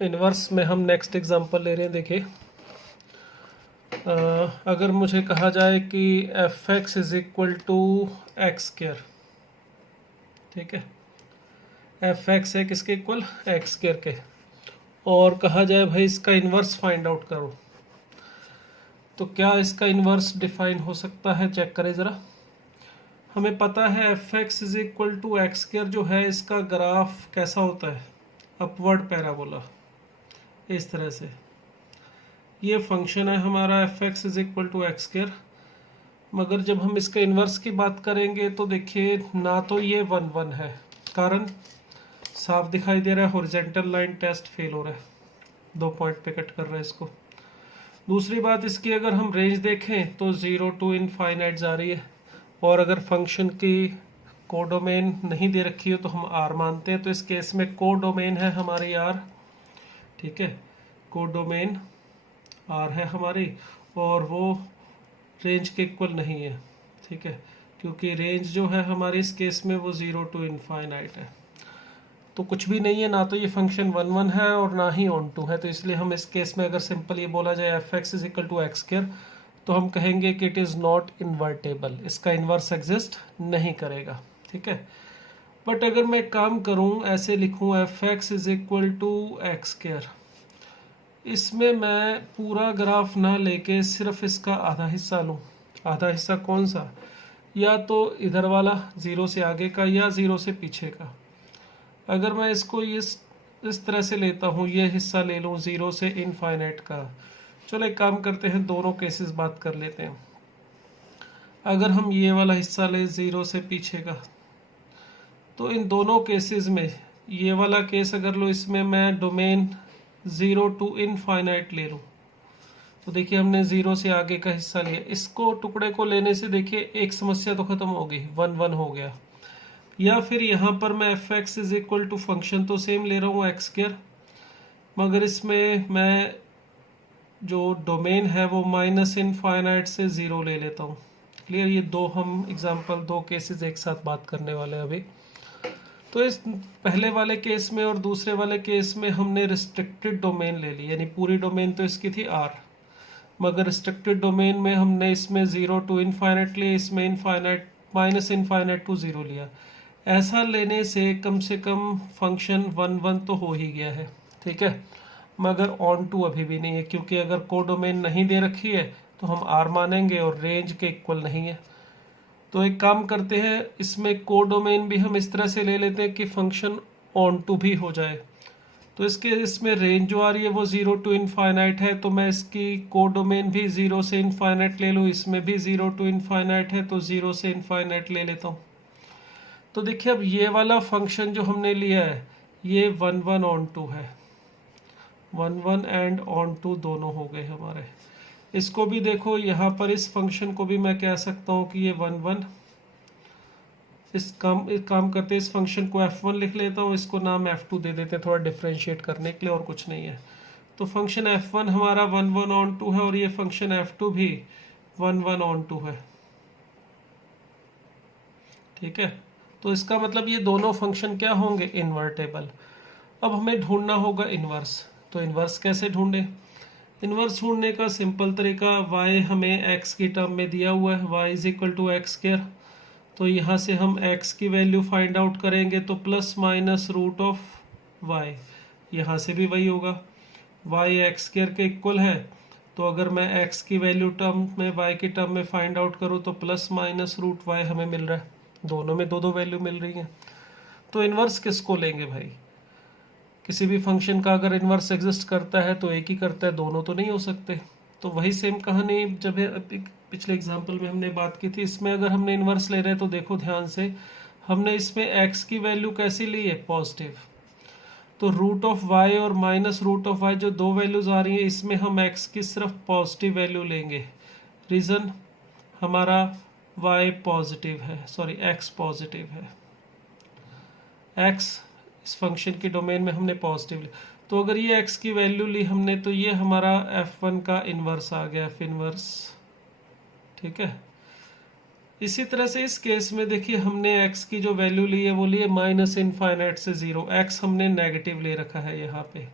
Inverse में हम next example ले रहे हैं। देखिए, अगर मुझे कहा जाए कि f x is equal to x square, ठीक है, एफ एक्स है किसके इक्वल, एक्स स्क्वायर के, और कहा जाए भाई इसका इन्वर्स फाइंड आउट करो, तो क्या इसका इन्वर्स डिफाइन हो सकता है? चेक करें ज़रा। हमें पता है f x is equal to x square जो है इसका ग्राफ कैसा होता है, अपवर्ड पैराबोला, इस तरह से। ये फंक्शन है हमारा f x is equal to x square, मगर जब हम इसके इन्वर्स की बात करेंगे तो देखिए ना तो ये 1 1 है, कारण साफ दिखाई दे रहा है, हॉरिजॉन्टल लाइन टेस्ट फेल हो रहा है, 2 पॉइंट पे कट कर रहा है इसको। दूसरी बात इसकी अगर हम रेंज देखें तो 0 टू इनफाइनाइट जा रही है, और अगर फंक्शन की कोडोमेन नहीं दे रखी हो तो हम आर मानते हैं, तो इस केस में कोडोमेन है हमारी आर, ठीक है, कोडोमेन आर है हमारी, और वो रेंज के इक्वल नहीं है, ठीक है, क्योंकि रेंज जो है हमारी इस केस में वो 0 टू इनफाइनाइट है, तो कुछ भी नहीं है, ना तो ये फंक्शन 1 1 है और ना ही ऑन टू है। तो इसलिए हम इस केस में अगर सिंपल ये बोला जाए f x is equal to x square, तो हम कहेंगे कि इट इज़ नॉट इन्वर्टेबल, इसका इन्वर्स एग्जिस्ट नहीं करेगा, ठीक है। बट अगर मैं काम करूं, ऐसे लिखूं f x is equal to x square, इसमें मैं पूरा ग्राफ ना लेके सिर्फ इसका आधा हिस्सा लूं। आधा हिस्सा कौन सा? या तो इधर वाला 0 से आगे का या 0 से पीछे का। अगर मैं इसको इस तरह से लेता हूँ, ये हिस्सा ले लूँ 0 से इनफाइनाइट का। चलो एक काम करते हैं, दोनों केसेस बात कर लेते हैं। अगर हम ये वाला हिस्सा ले 0 से पीछे का, तो इन दोनों केसेस में ये वाला केस अगर लो, इसमें मैं डोमेन 0 टू इनफाइनाइट ले लूँ, तो देखिए हमने 0 से आगे का हिस्सा लिया। इसको टुकड़े को लेने से देखिए एक समस्या तो खत्म हो गई, 1 1 हो गया। या फिर यहाँ पर मैं f x is equal to function तो सेम ले रहा हूँ एक्स स्क्वायर, मगर इसमें मैं जो डोमेन है वो माइनस इनफाइनाइट से 0 ले लेता हूँ। क्लियर? ये दो हम एग्जांपल, दो केसेस एक साथ बात करने वाले हैं अभी। तो इस पहले वाले केस में और दूसरे वाले केस में हमने रिस्ट्रिक्टेड डोमेन ले ली, यानी पूरी डोमेन तो इसकी थी आर, मगर रिस्ट्रिक्टेड डोमेन में हमने इसमें 0 टू इनफाइनाइट लिया, इसमें इनफाइनाइट माइनस इनफाइनाइट टू 0 लिया। ऐसा लेने से कम फंक्शन 1 1 तो हो ही गया है, ठीक है, मगर ऑन टू अभी भी नहीं है, क्योंकि अगर कोडोमेन नहीं दे रखी है तो हम आर मानेंगे और रेंज के इक्वल नहीं है। तो एक काम करते हैं, इसमें कोडोमेन भी हम इस तरह से ले लेते हैं कि फंक्शन ऑन टू भी हो जाए। तो इसमें रेंज जो आ रही है वो 0 टू इनफाइनाइट है, तो मैं इसकी कोडोमेन भी 0 से इनफाइनाइट ले लूँ, इसमें भी 0 टू इनफाइनाइट है तो 0 से इनफाइनाइट ले लेता हूँ। तो देखिए अब ये वाला फंक्शन जो हमने लिया है ये 1 1 ऑन टू है, 1 1 एंड ऑन टू दोनों हो गए हमारे। इसको भी देखो, यहाँ पर इस फंक्शन को भी मैं कह सकता हूँ कि ये 1 1, इस काम करते इस फंक्शन को f1 लिख लेता हूँ, इसको नाम f2 दे देते हैं थोड़ा डिफ्रेंशिएट करने के लिए, और कुछ नहीं है। तो फंक्शन f1 हमारा 1 1 ऑन टू है और ये फंक्शन f2 भी 1 1 ऑन टू है, ठीक है। तो इसका मतलब ये दोनों फंक्शन क्या होंगे, इन्वर्टेबल। अब हमें ढूंढना होगा इन्वर्स, तो इन्वर्स कैसे ढूंढे? इन्वर्स ढूंढने का सिंपल तरीका, y हमें x की टर्म में दिया हुआ है, y is equal to x square, तो यहाँ से हम x की वैल्यू फाइंड आउट करेंगे, तो plus minus root of y, यहाँ से भी वही होगा, y एक्स स्क्वायर के इक्वल है, तो अगर मैं x की वैल्यू टर्म में y की टर्म में फाइंड आउट करूँ तो प्लस माइनस रूट y हमें मिल रहा है, दोनों में दो दो वैल्यू मिल रही हैं। तो इन्वर्स किसको लेंगे भाई? किसी भी फंक्शन का अगर इन्वर्स एग्जिस्ट करता है तो एक ही करता है, दोनों तो नहीं हो सकते। तो वही सेम कहानी जब पिछले एग्जांपल में हमने बात की थी, इसमें अगर हमने इन्वर्स ले रहे हैं तो देखो ध्यान से, हमने इसमें x की वैल्यू कैसी ली है, पॉजिटिव, तो रूट ऑफ y और माइनस रूट ऑफ y जो दो वैल्यूज आ रही हैं, इसमें हम x की सिर्फ पॉजिटिव वैल्यू लेंगे। रीज़न हमारा y पॉजिटिव है, सॉरी x पॉजिटिव है, x इस फंक्शन की डोमेन में हमने पॉजिटिव ली। तो अगर ये x की वैल्यू ली हमने, तो ये हमारा f1 का इन्वर्स आ गया, f इन्वर्स, ठीक है। इसी तरह से इस केस में देखिए हमने x की जो वैल्यू ली है वो ली है माइनस इनफाइनाइट से 0, x हमने नेगेटिव ले रखा है यहाँ पे,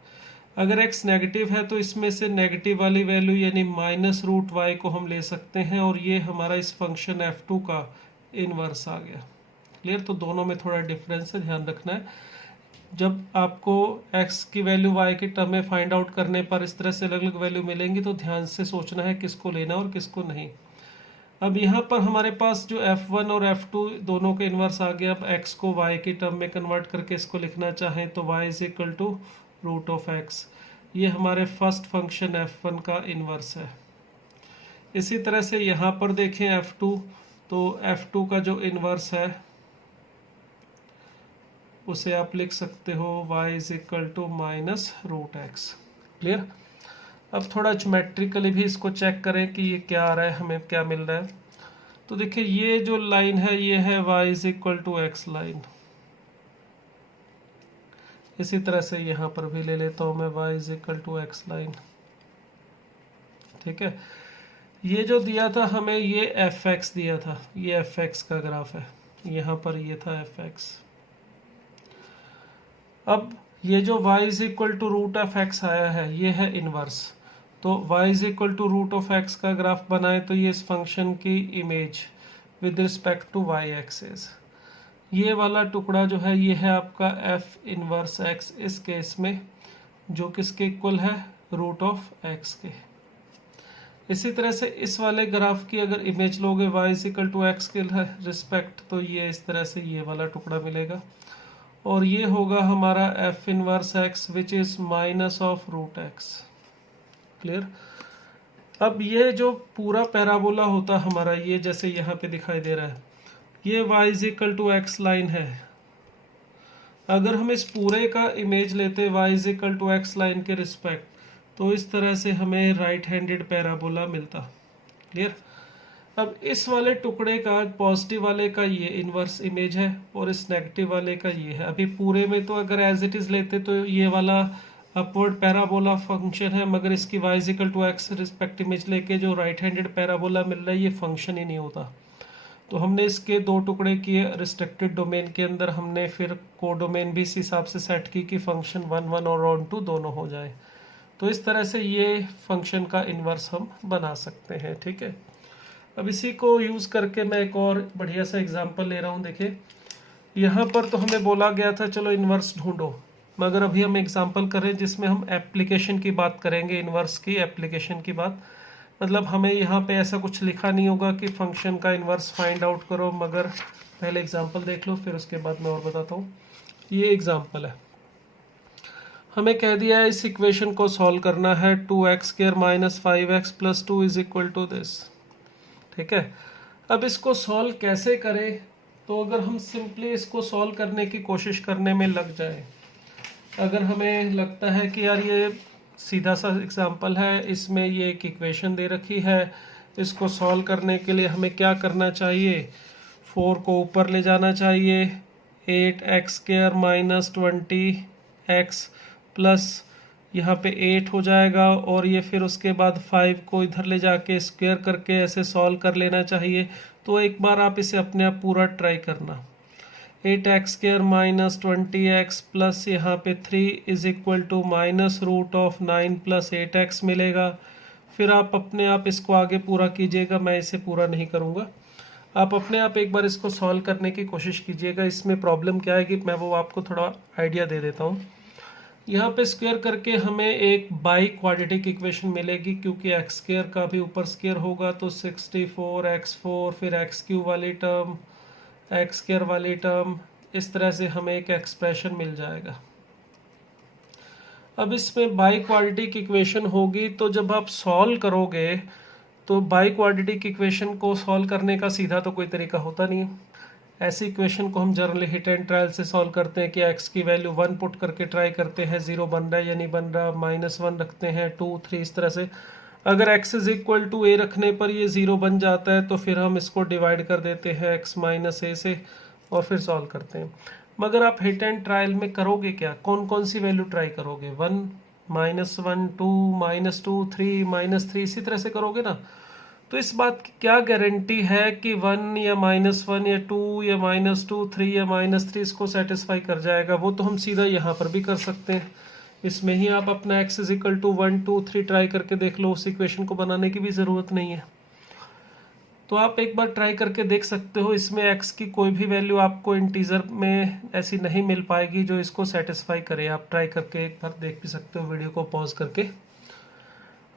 अगर x नेगेटिव है तो इसमें से नेगेटिव वाली वैल्यू यानी -√y को हम ले सकते हैं, और ये हमारा इस फंक्शन f2 का इनवर्स आ गया। क्लियर? तो दोनों में थोड़ा डिफरेंस है, ध्यान रखना है। जब आपको x की वैल्यू y के टर्म में फाइंड आउट करने पर इस तरह से अलग अलग वैल्यू मिलेंगी तो ध्यान से सोचना है किसको लेना और किसको नहीं। अब यहाँ पर हमारे पास जो f1 और f2 दोनों के इन्वर्स आ गया। अब x को y की टर्म में कन्वर्ट करके इसको लिखना चाहें तो y = √x, ये हमारे फर्स्ट फंक्शन f1 का इन्वर्स है। इसी तरह से यहाँ पर देखें f2, तो f2 का जो इन्वर्स है उसे आप लिख सकते हो y = -√x। क्लियर? अब थोड़ा ज्योमेट्रिकली भी इसको चेक करें कि ये क्या आ रहा है, हमें क्या मिल रहा है। तो देखिए ये जो लाइन है ये है y = x लाइन। इसी तरह से यहाँ पर भी ले लेता हूँ मैं y = x लाइन। ठीक है, ये जो दिया था हमें ये fx दिया था, ये fx का ग्राफ है, यहाँ पर ये था fx। अब ये जो y √f(x) आया है ये है इनवर्स। तो y √x का ग्राफ बनाए तो ये इस फंक्शन की image with respect to y axis, ये वाला टुकड़ा जो है ये है आपका f इनवर्स x इस केस में, जो किसके इक्वल है √x के। इसी तरह से इस वाले ग्राफ की अगर इमेज लोगे y = x के रिस्पेक्ट तो ये इस तरह से ये वाला टुकड़ा मिलेगा, और ये होगा हमारा f inverse x which is -√x। Clear? अब ये जो पूरा पैराबोला होता हमारा, ये जैसे यहाँ पे दिखाई दे रहा है, ये y = x लाइन है। अगर हम इस पूरे का इमेज लेते y = x लाइन के रिस्पेक्ट तो इस तरह से हमें राइट हैंडेड पैराबोला मिलता। क्लियर? अब इस वाले टुकड़े का पॉजिटिव वाले का ये इनवर्स इमेज है और इस नेगेटिव वाले का ये है। अभी पूरे में तो अगर एज इट इज लेते तो ये वाला अपवर्ड पैराबोला फंक्शन है, मगर इसकी y = x रिस्पेक्ट इमेज लेके जो राइट हैंडेड पैराबोला मिल रहा है ये फंक्शन ही नहीं होता। तो हमने इसके दो टुकड़े किए रिस्ट्रिक्टेड डोमेन के अंदर, हमने फिर कोडोमेन भी इस हिसाब से सेट की कि फंक्शन 1 1 और ऑन 2 दोनों हो जाए। तो इस तरह से ये फंक्शन का इन्वर्स हम बना सकते हैं। ठीक है, अब इसी को यूज़ करके मैं एक और बढ़िया सा एग्जांपल ले रहा हूँ। देखिए यहाँ पर तो हमें बोला गया था चलो इन्वर्स ढूंढो, मगर अभी हम एग्जांपल कर रहे हैं जिसमें हम एप्लीकेशन की बात करेंगे, इन्वर्स की एप्लीकेशन की बात। मतलब हमें यहाँ पे ऐसा कुछ लिखा नहीं होगा कि फंक्शन का इन्वर्स फाइंड आउट करो, मगर पहले एग्जांपल देख लो फिर उसके बाद मैं और बताता हूँ। ये एग्जांपल है, हमें कह दिया है इस इक्वेशन को सॉल्व करना है 2x² - 5x + 2 = दिस। ठीक है, अब इसको सॉल्व कैसे करें? तो अगर हम सिंपली इसको सॉल्व करने की कोशिश करने में लग जाए, अगर हमें लगता है कि यार ये सीधा सा एग्जांपल है, इसमें ये एक इक्वेशन दे रखी है, इसको सॉल्व करने के लिए हमें क्या करना चाहिए, 4 को ऊपर ले जाना चाहिए, 8x² - 20x प्लस यहाँ पे 8 हो जाएगा, और ये फिर उसके बाद 5 को इधर ले जाके स्क्वायर करके ऐसे सॉल्व कर लेना चाहिए। तो एक बार आप इसे अपने आप पूरा ट्राई करना। 8x² - 20x प्लस यहाँ पे 3 = -√9 + 8x मिलेगा। फिर आप अपने आप इसको आगे पूरा कीजिएगा, मैं इसे पूरा नहीं करूँगा। आप अपने आप एक बार इसको सॉल्व करने की कोशिश कीजिएगा। इसमें प्रॉब्लम क्या है कि मैं वो आपको थोड़ा आइडिया दे देता हूँ। यहाँ पे स्क्वायर करके हमें एक बाई क्वाड्रेटिक इक्वेशन मिलेगी, क्योंकि x² का भी ऊपर स्क्वायर होगा तो 64x4, फिर x³ वाली टर्म, x² वाली टर्म, इस तरह से हमें एक एक्सप्रेशन मिल जाएगा। अब इसमें बाई क्वाड्रेटिक इक्वेशन होगी, तो जब आप सॉल्व करोगे तो बाई क्वाड्रेटिक इक्वेशन को सॉल्व करने का सीधा तो कोई तरीका होता नहीं है। ऐसी इक्वेशन को हम जनरली हिट एंड ट्रायल से सॉल्व करते हैं कि x की वैल्यू 1 पुट करके ट्राई करते हैं, 0 बन रहा है या नहीं बन रहा, -1 रखते हैं, 2 3 इस तरह से। अगर x = a रखने पर ये 0 बन जाता है तो फिर हम इसको डिवाइड कर देते हैं x - a से और फिर सॉल्व करते हैं। मगर आप हिट एंड ट्रायल में करोगे क्या, कौन कौन सी वैल्यू ट्राई करोगे, 1 -1 2 -2 3 -3 इसी तरह से करोगे ना। तो इस बात की क्या गारंटी है कि 1 या -1 या 2 या -2 3 या -3 इसको सेटिस्फाई कर जाएगा? वो तो हम सीधा यहाँ पर भी कर सकते हैं। इसमें ही आप अपना x is equal to 1 2 3 try करके देख लो, उस इक्वेशन को बनाने की भी ज़रूरत नहीं है। तो आप एक बार ट्राई करके देख सकते हो, इसमें x की कोई भी वैल्यू आपको इंटीजर में ऐसी नहीं मिल पाएगी जो इसको सेटिस्फाई करे। आप ट्राई करके एक बार देख भी सकते हो वीडियो को पॉज करके।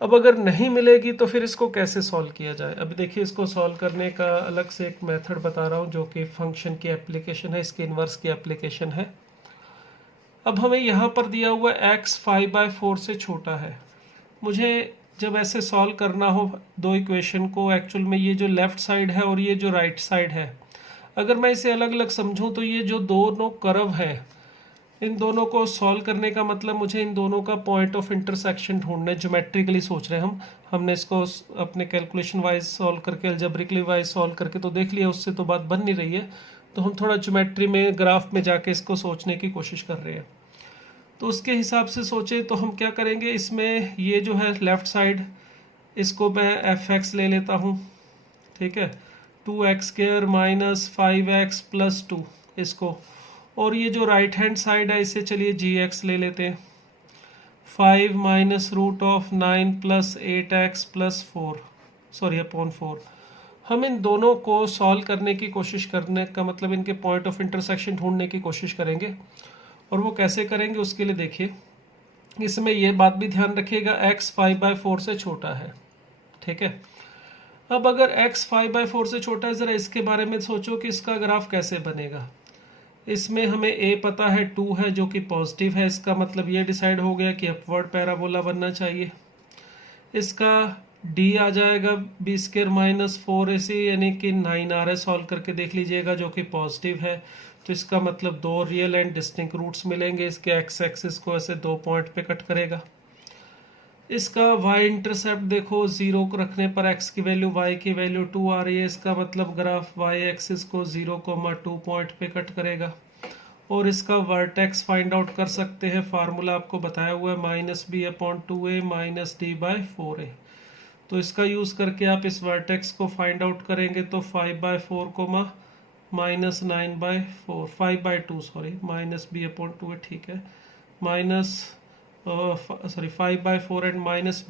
अब अगर नहीं मिलेगी तो फिर इसको कैसे सॉल्व किया जाए। अभी देखिए, इसको सॉल्व करने का अलग से एक मेथड बता रहा हूँ जो कि फंक्शन की एप्लीकेशन है, इसके इन्वर्स की एप्लीकेशन है। अब हमें यहाँ पर दिया हुआ x 5/4 से छोटा है। मुझे जब ऐसे सॉल्व करना हो दो इक्वेशन को, एक्चुअल में ये जो लेफ्ट साइड है और ये जो राइट साइड है, अगर मैं इसे अलग अलग समझूं तो ये जो दोनों कर्व है, इन दोनों को सॉल्व करने का मतलब मुझे इन दोनों का पॉइंट ऑफ इंटरसेक्शन ढूंढना है। ज्योमेट्रिकली सोच रहे हैं हमने इसको अपने कैलकुलेशन वाइज सॉल्व करके, अलजेब्रिकली वाइज सॉल्व करके तो देख लिया, उससे तो बात बन नहीं रही है। तो हम थोड़ा ज्योमेट्री में, ग्राफ में जाके इसको सोचने की कोशिश कर रहे हैं। तो उसके हिसाब से सोचे तो हम क्या करेंगे, इसमें ये जो है लेफ्ट साइड, इसको मैं fx ले लेता हूँ, ठीक है, 2x² माइनस 5x प्लस 2 इसको, और ये जो राइट हैंड साइड है इसे चलिए gx ले लेते हैं, 5 minus root of 9 plus 8x plus 4 sorry upon 4। हम इन दोनों को सॉल्व करने की कोशिश करने का मतलब इनके पॉइंट ऑफ इंटरसेक्शन ढूंढने की कोशिश करेंगे। और वो कैसे करेंगे उसके लिए देखिए, इसमें ये बात भी ध्यान रखिएगा x 5/4 से छोटा है, ठीक है। अब अगर x 5/4 से छोटा है, ज़रा इसके बारे में सोचो कि इसका ग्राफ कैसे बनेगा। इसमें हमें a पता है 2 है जो कि पॉजिटिव है, इसका मतलब ये डिसाइड हो गया कि अपवर्ड पैराबोला बनना चाहिए। इसका d आ जाएगा b² माइनस 4ac यानी कि 9 आ रहा है, सॉल्व करके देख लीजिएगा, जो कि पॉजिटिव है। तो इसका मतलब दो रियल एंड डिस्टिंक्ट रूट्स मिलेंगे। इसके एक्स एक्सिस को ऐसे दो पॉइंट पे कट करेगा। इसका y इंटरसेप्ट देखो, 0 को रखने पर x की वैल्यू, y की वैल्यू 2 आ रही है। इसका मतलब ग्राफ y एक्सिस को 0,2 पॉइंट पे कट करेगा। और इसका वर्टेक्स फाइंड आउट कर सकते हैं, फार्मूला आपको बताया हुआ है -b/2a माइनस d/4a। तो इसका यूज़ करके आप इस वर्टेक्स को फाइंड आउट करेंगे तो 5/4 माइनस 9/4 5/2 सॉरी माइनस b/2 ठीक है, minus sorry 5/4 and minus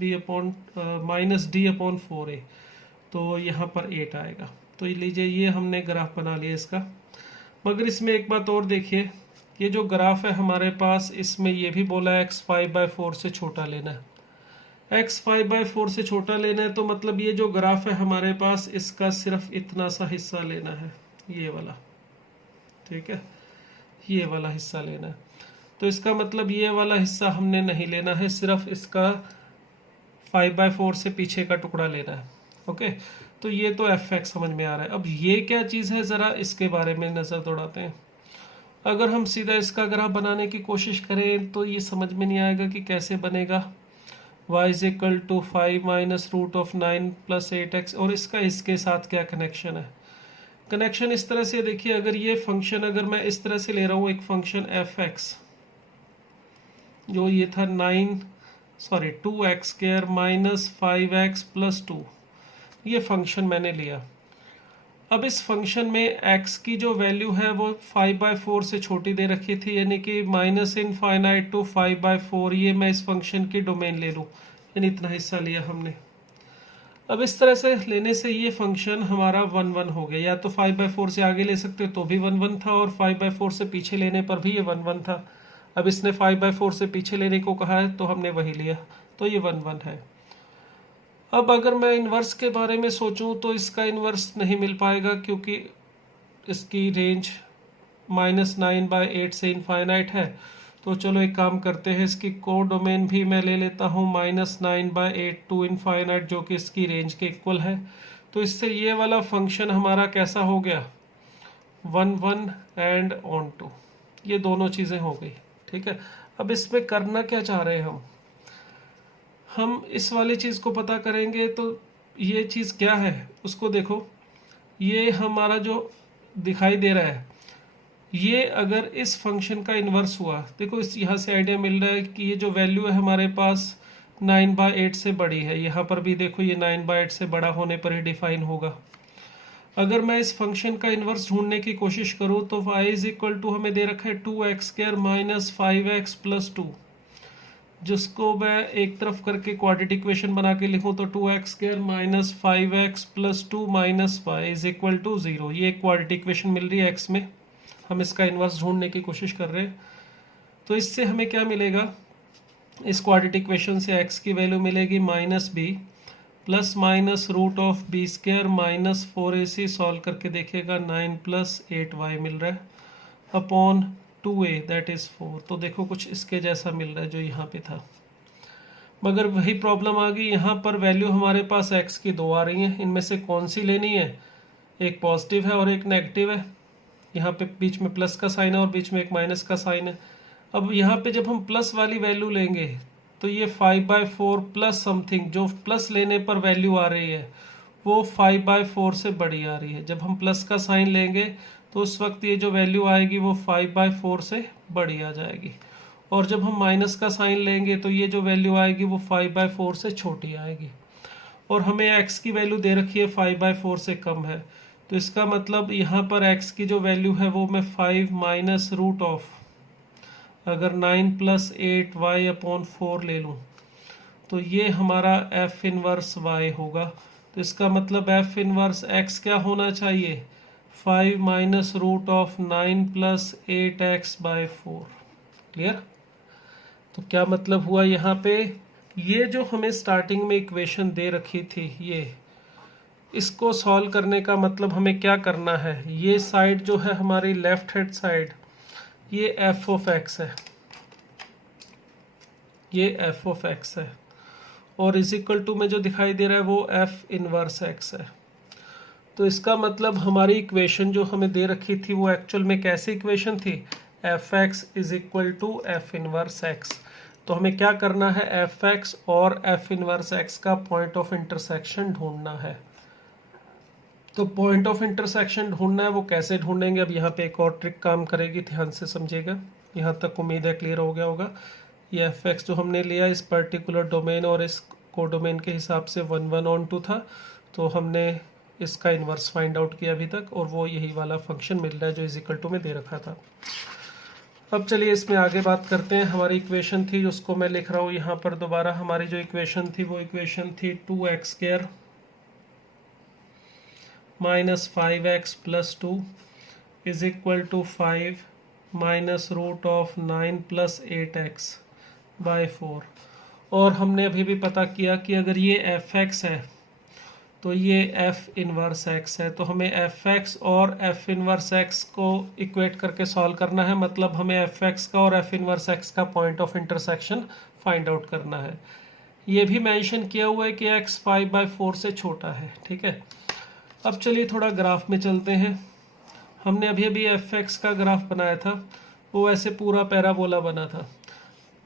d/4a, तो यहाँ पर 8 आएगा। तो लीजिए, ये हमने ग्राफ बना लिया इसका। मगर इसमें एक बात और देखिए, ये जो ग्राफ है हमारे पास, इसमें ये भी बोला है x 5/4 से छोटा लेना है। x 5/4 से छोटा लेना है तो मतलब ये जो ग्राफ है हमारे पास, इसका सिर्फ इतना सा हिस्सा लेना है, ये वाला, ठीक है, ये वाला हिस्सा लेना है। तो इसका मतलब ये वाला हिस्सा हमने नहीं लेना है, सिर्फ इसका 5/4 से पीछे का टुकड़ा लेना है। ओके, तो ये तो fx समझ में आ रहा है। अब ये क्या चीज़ है, ज़रा इसके बारे में नज़र दौड़ाते हैं। अगर हम सीधा इसका ग्राफ बनाने की कोशिश करें तो ये समझ में नहीं आएगा कि कैसे बनेगा। y is equal to 5 minus root of 9 plus 8x, और इसका इसके साथ क्या कनेक्शन है। कनेक्शन इस तरह से देखिए, अगर ये फंक्शन, अगर मैं इस तरह से ले रहा हूँ एक फंक्शन fx, जो ये था 2x² माइनस 5x प्लस 2, ये फंक्शन मैंने लिया। अब इस फंक्शन में x की जो वैल्यू है वो 5/4 से छोटी दे रखी थी, यानी कि -∞ टू 5/4, ये मैं इस फंक्शन की डोमेन ले लूँ, यानी इतना हिस्सा लिया हमने। अब इस तरह से लेने से ये फंक्शन हमारा 1 1 हो गया। या तो 5/4 से आगे ले सकते तो भी 1 1 था, और 5/4 से पीछे लेने पर भी ये 1 1 था। अब इसने 5/4 से पीछे लेने को कहा है तो हमने वही लिया, तो ये 1 1 है। अब अगर मैं इन्वर्स के बारे में सोचूं तो इसका इन्वर्स नहीं मिल पाएगा, क्योंकि इसकी रेंज -9/8 से इनफाइनाइट है। तो चलो एक काम करते हैं, इसकी को डोमेन भी मैं ले लेता हूँ -9/8 टू इनफाइनाइट, जो कि इसकी रेंज के इक्वल है। तो इससे ये वाला फंक्शन हमारा कैसा हो गया, 1 1 एंड ऑन टू, ये दोनों चीज़ें हो गई, ठीक है। अब इसमें करना क्या चाह रहे हैं हम इस वाली चीज़ को पता करेंगे। तो ये चीज़ क्या है उसको देखो, ये हमारा जो दिखाई दे रहा है, ये अगर इस फंक्शन का इन्वर्स हुआ, देखो इस यहाँ से आइडिया मिल रहा है कि ये जो वैल्यू है हमारे पास 9/8 से बड़ी है। यहाँ पर भी देखो ये 9/8 से बड़ा होने पर ही डिफाइन होगा। अगर मैं इस फंक्शन का इन्वर्स ढूंढने की कोशिश करूँ तो y इज इक्वल टू हमें दे रखा है 2x² माइनस 5x प्लस 2। जिसको मैं एक तरफ करके क्वाड्रेटिक इक्वेशन बना के लिखूं तो 2x² minus 5x plus 2 minus y is equal to 0। ये एक क्वाड्रेटिक इक्वेशन मिल रही है x में, हम इसका इन्वर्स ढूंढने की कोशिश कर रहे हैं। तो इससे हमें क्या मिलेगा, इस क्वाड्रेटिक इक्वेशन से x की वैल्यू मिलेगी minus b plus minus root of b square minus 4ac, solve करके देखेगा 9 प्लस 8y मिल रहा है अपॉन 2a दैट इज़ 4। तो देखो कुछ इसके जैसा मिल रहा है जो यहाँ पे था, मगर वही प्रॉब्लम आ गई, यहाँ पर वैल्यू हमारे पास x की दो आ रही हैं, इनमें से कौन सी लेनी है, एक पॉजिटिव है और एक नेगेटिव है। यहाँ पे बीच में प्लस का साइन है और बीच में एक माइनस का साइन है। अब यहाँ पे जब हम प्लस वाली वैल्यू लेंगे तो ये 5/4 प्लस समथिंग, जो प्लस लेने पर वैल्यू आ रही है वो 5/4 से बड़ी आ रही है। जब हम प्लस का साइन लेंगे तो उस वक्त ये जो वैल्यू आएगी वो 5/4 से बड़ी आ जाएगी, और जब हम माइनस का साइन लेंगे तो ये जो वैल्यू आएगी वो 5/4 से छोटी आएगी। और हमें x की वैल्यू दे रखी है 5/4 से कम है, तो इसका मतलब यहाँ पर x की जो वैल्यू है वो मैं 5 माइनस रूट ऑफ, अगर 9 प्लस 8y अपॉन 4 ले लूँ तो ये हमारा f इनवर्स y होगा। तो इसका मतलब f इनवर्स x क्या होना चाहिए, 5 minus root of 9 plus 8x by 4। Clear. तो क्या मतलब हुआ यहाँ पे, ये जो हमें स्टार्टिंग में इक्वेशन दे रखी थी, ये इसको सॉल्व करने का मतलब हमें क्या करना है, ये साइड जो है हमारी लेफ्ट हैंड साइड, ये f ऑफ x है, ये f ऑफ x है, और इज इक्वल टू में जो दिखाई दे रहा है वो f इनवर्स x है। तो इसका मतलब हमारी इक्वेशन जो हमें दे रखी थी वो एक्चुअल में कैसी इक्वेशन थी, fx is equal to f inverse x। तो हमें क्या करना है, fx और f इनवर्स x का पॉइंट ऑफ इंटरसेक्शन ढूंढना है। तो पॉइंट ऑफ इंटरसेक्शन ढूंढना है, वो कैसे ढूंढेंगे, अब यहाँ पे एक और ट्रिक काम करेगी, ध्यान से समझिएगा। यहाँ तक उम्मीद है क्लियर हो गया होगा। ये fx जो हमने लिया इस पर्टिकुलर डोमेन और इस कोडोमेन के हिसाब से 1 1 ऑन 2 था, तो हमने इसका इन्वर्स फाइंड आउट किया अभी तक, और वो यही वाला फंक्शन मिल रहा है जो इज इक्वल टू में दे रखा था। अब चलिए इसमें आगे बात करते हैं। हमारी इक्वेशन थी उसको मैं लिख रहा हूँ यहाँ पर दोबारा। हमारी जो इक्वेशन थी वो इक्वेशन थी 2x² minus 5x plus 2 is equal to 5 minus root of 9 plus 8x by 4। और हमने अभी भी पता किया कि अगर ये fx है तो ये f इनवर्स x है, तो हमें fx और f इनवर्स x को इक्वेट करके सॉल्व करना है। मतलब हमें fx का और f इनवर्स x का point of intersection find out करना है। ये भी मेंशन किया हुआ है कि x 5/4 से छोटा है। ठीक है, अब चलिए थोड़ा ग्राफ में चलते हैं। हमने अभी अभी fx का ग्राफ बनाया था, वो वैसे पूरा पैराबोला बना था,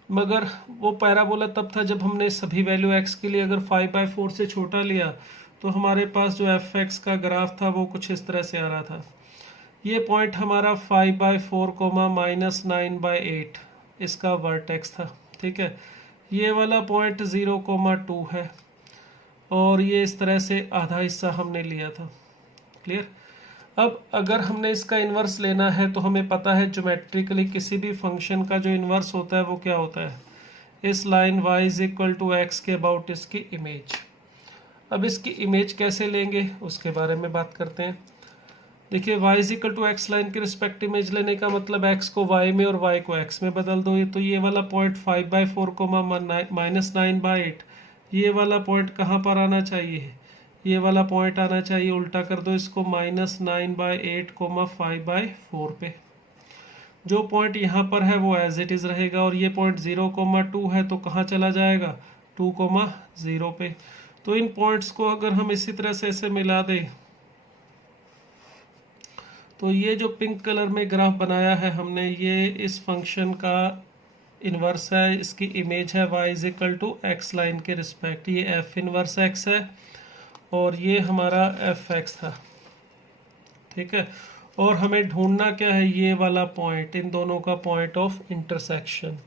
मगर वो पैराबोला तब था जब हमने सभी वैल्यू x के लिए अगर 5/4 से छोटा लिया, तो हमारे पास जो fx का ग्राफ था वो कुछ इस तरह से आ रहा था। ये पॉइंट हमारा 5/4 माइनस 9/8 इसका वर्टेक्स था। ठीक है, ये वाला पॉइंट 0,2 है, और ये इस तरह से आधा हिस्सा हमने लिया था। क्लियर। अब अगर हमने इसका इन्वर्स लेना है तो हमें पता है ज्योमेट्रिकली किसी भी फंक्शन का जो इन्वर्स होता है वो क्या होता है, इस line y is equal to x के अबाउट इसकी इमेज। अब इसकी इमेज कैसे लेंगे उसके बारे में बात करते हैं। देखिए y is equal to x line के रिस्पेक्ट इमेज लेने का मतलब x को y में और y को x में बदल दो। तो ये वाला पॉइंट 5/4 माइनस 9/8, ये वाला पॉइंट कहाँ पर आना चाहिए, ये वाला पॉइंट आना चाहिए, उल्टा कर दो इसको, माइनस 9/8 5/4 पे। जो पॉइंट यहाँ पर है वो एज इट इज रहेगा, और ये पॉइंट 0,2 है तो कहाँ चला जाएगा, 2,0 पे। तो इन पॉइंट्स को अगर हम इसी तरह से ऐसे मिला दें तो ये जो पिंक कलर में ग्राफ बनाया है हमने, ये इस फंक्शन का इन्वर्स है, इसकी इमेज है y is equal to x line के रिस्पेक्ट। ये f इनवर्स x है और ये हमारा fx था। ठीक है, और हमें ढूंढना क्या है, ये वाला पॉइंट, इन दोनों का पॉइंट ऑफ इंटरसेक्शन।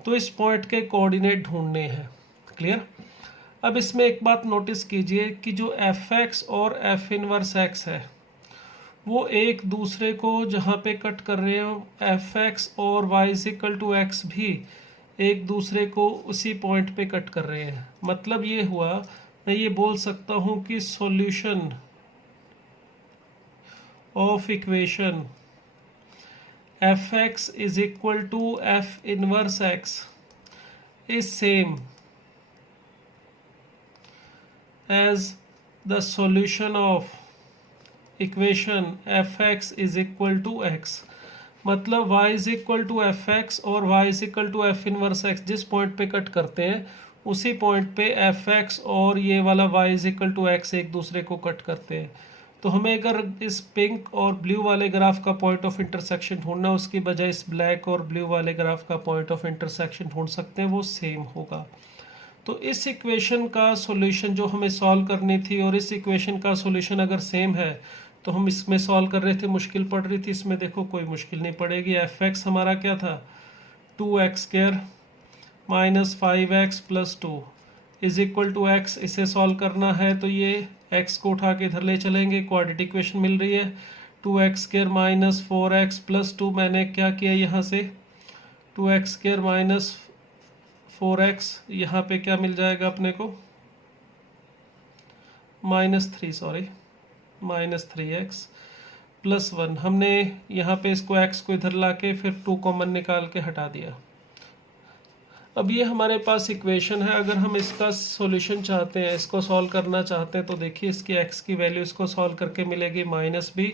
तो इस पॉइंट के कोऑर्डिनेट ढूंढने हैं। क्लियर। अब इसमें एक बात नोटिस कीजिए कि जो fx और f इनवर्स x है वो एक दूसरे को जहाँ पे कट कर रहे हैं, fx और y is equal to x भी एक दूसरे को उसी पॉइंट पे कट कर रहे हैं। मतलब ये हुआ, मैं ये बोल सकता हूँ कि solution of equation fx is equal to f inverse x is same as the solution of equation fx is equal to x। मतलब y is equal to fx और y is equal to f inverse x जिस point पे cut करते हैं उसी point पे fx और ये वाला y is equal to x एक दूसरे को कट करते हैं। तो हमें अगर इस पिंक और ब्लू वाले ग्राफ का पॉइंट ऑफ इंटरसेक्शन ढूंढना, उसकी बजाय इस ब्लैक और ब्लू वाले ग्राफ का पॉइंट ऑफ इंटरसेक्शन ढूंढ सकते हैं, वो सेम होगा। तो इस इक्वेशन का सॉल्यूशन जो हमें सॉल्व करनी थी और इस इक्वेशन का सॉल्यूशन अगर सेम है तो हम इसमें सॉल्व कर रहे थे, मुश्किल पड़ रही थी, इसमें देखो कोई मुश्किल नहीं पड़ेगी। एफ एक्स हमारा क्या था, 2x² minus 5x plus 2 is equal to x. इसे सॉल्व करना है तो ये x को उठा के इधर ले चलेंगे, क्वाड्रेटिक इक्वेशन मिल रही है। 2x² माइनस 4x प्लस 2, मैंने क्या किया यहाँ से 2x² माइनस 4x, यहाँ पे क्या मिल जाएगा अपने को माइनस 3x प्लस 1। हमने यहाँ पे इसको x को इधर ला के फिर 2 कॉमन निकाल के हटा दिया। अब ये हमारे पास इक्वेशन है। अगर हम इसका सॉल्यूशन चाहते हैं, इसको सॉल्व करना चाहते हैं, तो देखिए इसकी x की वैल्यू इसको सॉल्व करके मिलेगी -b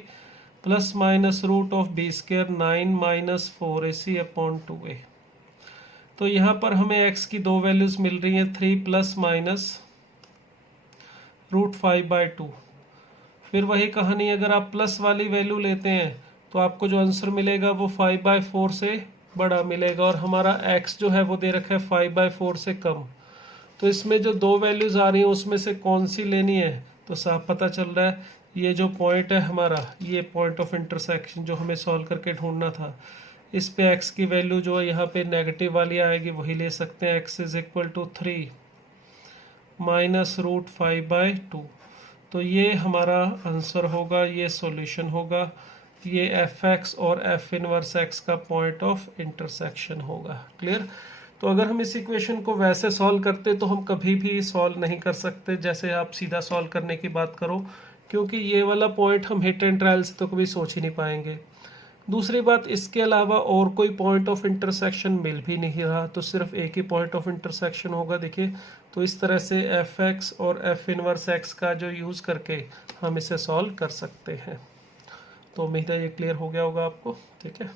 plus minus root of b² 9 minus 4ac upon 2a। तो यहाँ पर हमें x की दो वैल्यूज मिल रही हैं, 3 प्लस माइनस रूट 5/2। फिर वही कहानी, अगर आप प्लस वाली वैल्यू लेते हैं तो आपको जो आंसर मिलेगा वो 5/4 से बड़ा मिलेगा, और हमारा x जो है वो दे रखा है 5/4 से कम। तो इसमें जो दो वैल्यूज आ रही हैं उसमें से कौन सी लेनी है, तो साफ पता चल रहा है ये जो पॉइंट है हमारा, ये पॉइंट ऑफ इंटरसेक्शन जो हमें सॉल्व करके ढूंढना था, इस पे x की वैल्यू जो है यहाँ पे नेगेटिव वाली आएगी, वही ले सकते हैं। x is equal to 3 minus root 5/2। तो ये हमारा आंसर होगा, ये सॉल्यूशन होगा, ये एफ एक्स और एफ इनवर्स एक्स का पॉइंट ऑफ इंटरसेक्शन होगा। क्लियर। तो अगर हम इस इक्वेशन को वैसे सॉल्व करते तो हम कभी भी सॉल्व नहीं कर सकते जैसे आप सीधा सॉल्व करने की बात करो, क्योंकि ये वाला पॉइंट हम हिट एंड ट्रायल से तो कभी सोच ही नहीं पाएंगे। दूसरी बात, इसके अलावा और कोई पॉइंट ऑफ इंटरसेक्शन मिल भी नहीं रहा, तो सिर्फ एक ही पॉइंट ऑफ इंटरसेक्शन होगा। देखिए, तो इस तरह से एफ एक्स और एफ इनवर्स एक्स का जो यूज़ करके हम इसे सॉल्व कर सकते हैं। तो उम्मीद है ये क्लियर हो गया होगा आपको। ठीक है।